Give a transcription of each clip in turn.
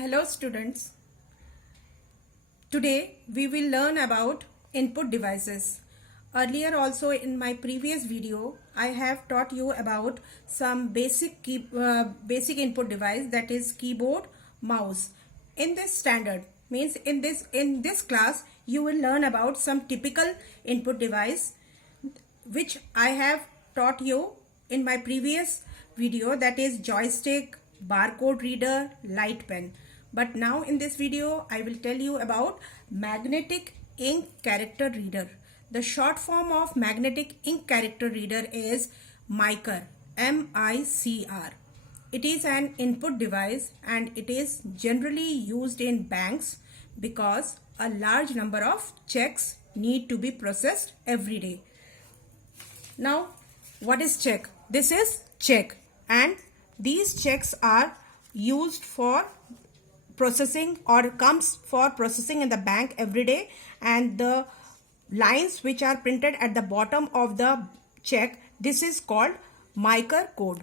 Hello students. Today we will learn about input devices. Earlier also in my previous video I have taught you about some basic input device, that is keyboard, mouse. In this standard means in this class you will learn about some typical input device which I have taught you in my previous video, that is joystick, barcode reader, light pen. But now in this video I will tell you about magnetic ink character reader. The short form of magnetic ink character reader is MICR, M-I-C-R. It is an input device and it is generally used in banks because a large number of checks need to be processed every day. Now, what is check? This is check, and these checks are used for processing or comes for processing in the bank every day, and the lines which are printed at the bottom of the check, this is called MICR code.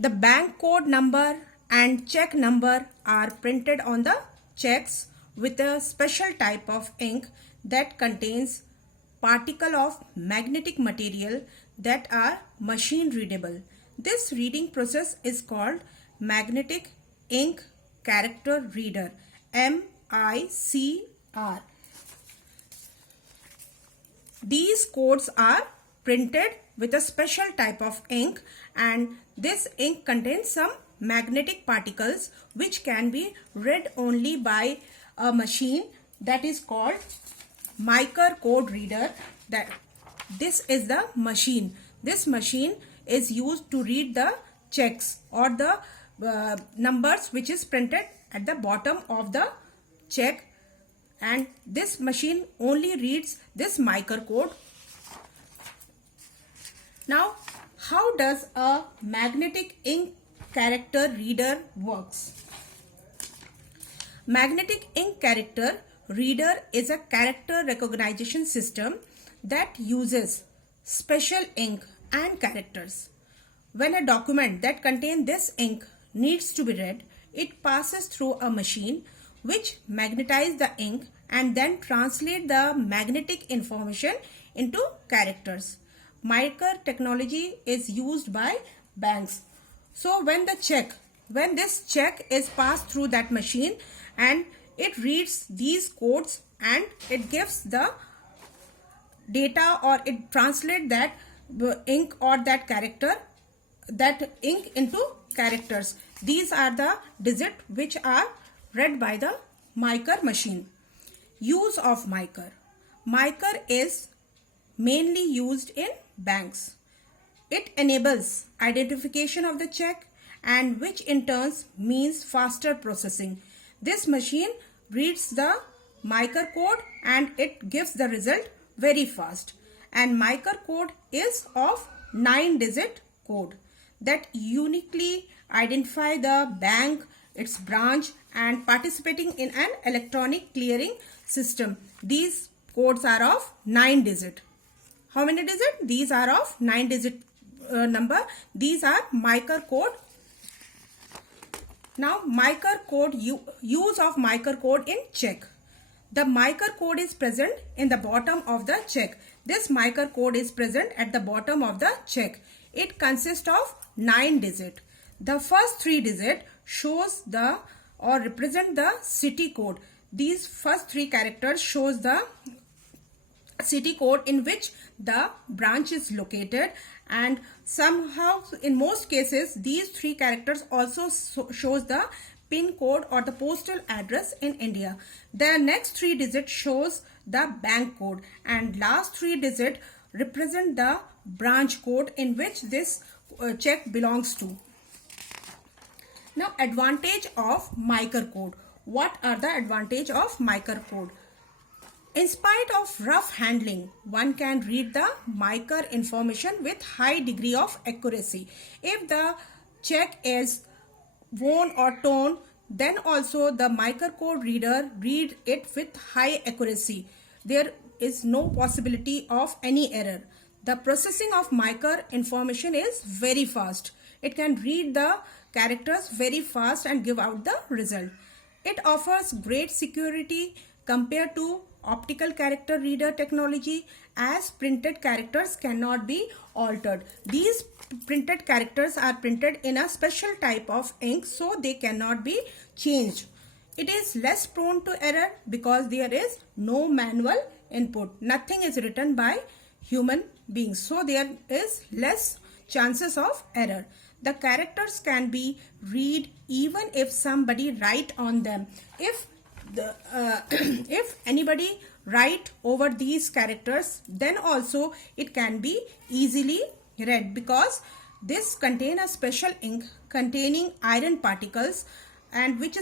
The bank code number and check number are printed on the checks with a special type of ink that contains particle of magnetic material that are machine readable. This reading process is called magnetic ink character reader, MICR. These codes are printed with a special type of ink, and this ink contains some magnetic particles which can be read only by a machine that is called MICR code reader. This is the machine. This machine is used to read the checks or the numbers which is printed at the bottom of the check, and this machine only reads this MICR code. Now, how does a magnetic ink character reader works? Magnetic ink character reader is a character recognition system that uses special ink and characters. When a document that contains this ink needs to be read, it passes through a machine which magnetizes the ink and then translate the magnetic information into characters. MICR technology is used by banks. So when this check is passed through that machine and it reads these codes and it gives the data, or it translates that ink or that character, that ink into characters. These are the digits which are read by the MICR machine. Use of MICR. MICR is mainly used in banks. It enables identification of the check, and which in turn means faster processing. This machine reads the MICR code and it gives the result very fast. And MICR code is of 9-digit code that uniquely identify the bank, its branch, and participating in an electronic clearing system. These codes are of 9-digit. How many digits? These are of 9-digit number. These are MICR code. Now, MICR code, use of MICR code in check. The MICR code is present in the bottom of the check. This MICR code is present at the bottom of the check. It consists of 9 digits. The first 3 digits shows the or represent the city code. These first 3 characters shows the city code in which the branch is located, and somehow in most cases these 3 characters also shows the PIN code or the postal address in India. The next 3 digits shows the bank code, and last 3 digits represent the branch code in which this check belongs to. Now, advantage of MICR code. What are the advantage of MICR code? In spite of rough handling, one can read the MICR information with high degree of accuracy. If the check is worn or torn, then also the MICR code reader read it with high accuracy. There is no possibility of any error. The processing of MICR information is very fast. It can read the characters very fast and give out the result. It offers great security compared to optical character reader technology, as printed characters cannot be altered. These printed characters are printed in a special type of ink, so they cannot be changed. It is less prone to error because there is no manual input. Nothing is written by human beings, so there is less chances of error. The characters can be read even if somebody write on them. If if anybody write over these characters, then also it can be easily read, because this contain a special ink containing iron particles, and which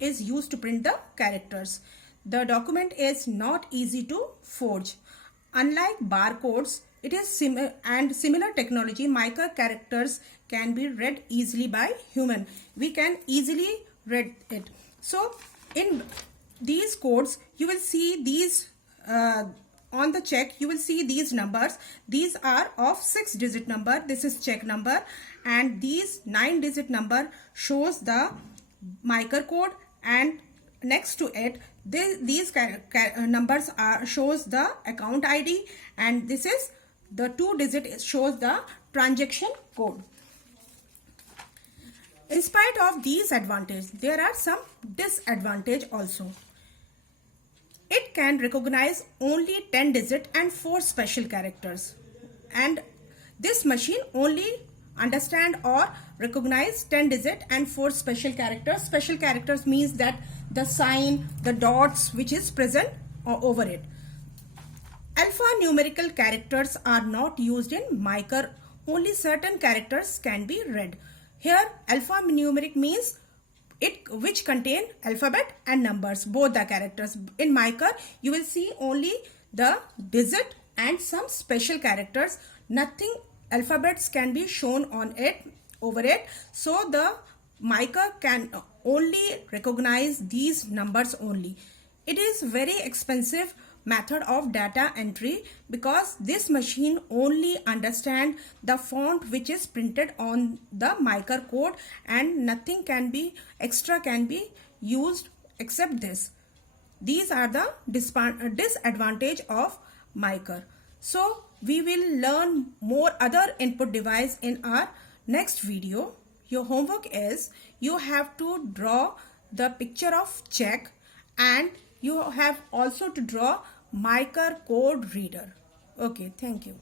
is used to print the characters. The document is not easy to forge. Unlike barcodes, it is similar technology, mica characters can be read easily by human. We can easily read it. So in these codes, you will see these on the check, you will see these numbers. These are of 6-digit number. This is check number, and these 9-digit number shows the mica code, and next to it these numbers shows the account ID, and this is the 2-digit shows the transaction code. In spite of these advantages, there are some disadvantages also. It can recognize only 10-digit and 4 special characters, and this machine only understand or recognize 10-digit and 4 special characters. Special characters means that the sign, the dots which is present over it. Alphanumerical characters are not used in mica. Only certain characters can be read. Here alphanumeric means it which contain alphabet and numbers, both the characters. In mica you will see only the digit and some special characters. Nothing alphabets can be shown on it, over it. So the mica can only recognize these numbers only. It is very expensive method of data entry, because this machine only understand the font which is printed on the mica code, and nothing can be extra can be used except this. These are the disadvantage of mica. So we will learn more other input device in our next video. Your homework is you have to draw the picture of check, and you have also to draw mica code reader. Okay, thank you.